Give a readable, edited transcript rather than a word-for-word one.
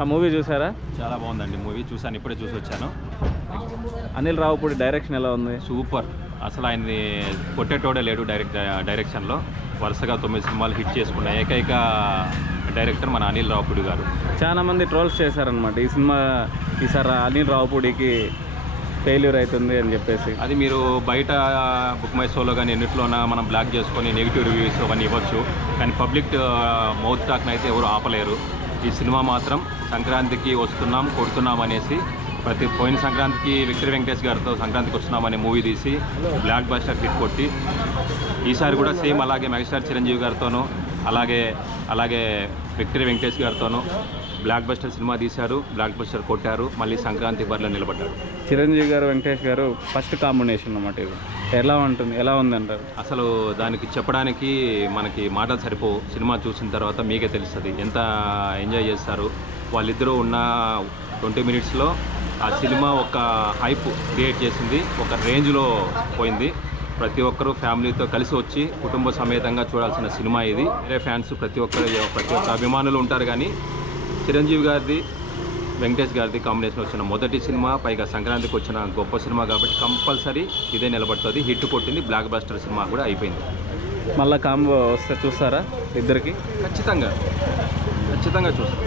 ఆ మూవీ చూసారా? చాలా బాగుందండి మూవీ. చూసాను, ఇప్పుడే చూసి వచ్చాను. అనిల్ రావుపూడి డైరెక్షన్ ఎలా ఉంది? సూపర్. అసలు ఆయన్ని కొట్టేటోడే లేడు డైరెక్షన్లో. వరుసగా 9 సినిమాలు హిట్ చేసుకున్న ఏకైక డైరెక్టర్ మన అనిల్ రావుపూడి గారు. చాలా మంది ట్రోల్స్ చేశారనమాట ఈ సినిమా ఈసారి అనిల్ రావుపూడికి ఫెయిల్యూర్ అవుతుంది అని చెప్పేసి. అది మీరు బయట బుక్ మై షోలో కానీ ఎన్నిట్లోనా మనం బ్లాక్ చేసుకొని నెగిటివ్ రివ్యూస్ అవన్నీ ఇవ్వచ్చు, కానీ పబ్లిక్ మౌత్ టాక్ని అయితే ఎవరు ఆపలేరు. ఈ సినిమా మాత్రం సంక్రాంతికి వస్తున్నాం కొడుతున్నాం అనేసి పోయిన సంక్రాంతికి విక్టరీ వెంకటేష్ గారితో సంక్రాంతికి వస్తున్నామనే మూవీ తీసి బ్లాక్ బస్టర్ హిట్ కొట్టి ఈసారి కూడా సేమ్ అలాగే మెగాస్టార్ చిరంజీవి గారితోనూ అలాగే విక్టరీ వెంకటేష్ గారితోనూ బ్లాక్ బస్టర్ సినిమా తీశారు, బ్లాక్ బస్టర్ కొట్టారు, మళ్ళీ సంక్రాంతి బరిలో నిలబడ్డారు. చిరంజీవి గారు వెంకటేష్ గారు ఫస్ట్ కాంబినేషన్ అన్నమాట. ఇది ఎలా ఉందంటారు? అసలు దానికి చెప్పడానికి మనకి మాటలు సరిపోవు. సినిమా చూసిన తర్వాత మీకే తెలుస్తుంది ఎంత ఎంజాయ్ చేస్తారు. వాళ్ళిద్దరూ ఉన్న 20 మినిట్స్లో ఆ సినిమా ఒక హైప్ క్రియేట్ చేసింది, ఒక రేంజ్లో పోయింది. ప్రతి ఒక్కరూ ఫ్యామిలీతో కలిసి వచ్చి కుటుంబ సమేతంగా చూడాల్సిన సినిమా ఇది. వేరే ఫ్యాన్స్ ప్రతి ఒక్క అభిమానులు ఉంటారు, కానీ చిరంజీవి గారిది వెంకటేష్ గారిది కాంబినేషన్ వచ్చిన మొదటి సినిమా, పైగా సంక్రాంతికి వచ్చిన గొప్ప సినిమా కాబట్టి కంపల్సరీ ఇదే నిలబడుతుంది. హిట్ కొట్టింది, బ్లాక్ బస్టర్ సినిమా కూడా అయిపోయింది. మళ్ళీ కాంబో వస్తే చూస్తారా ఇద్దరికి? ఖచ్చితంగా చూస్తాం.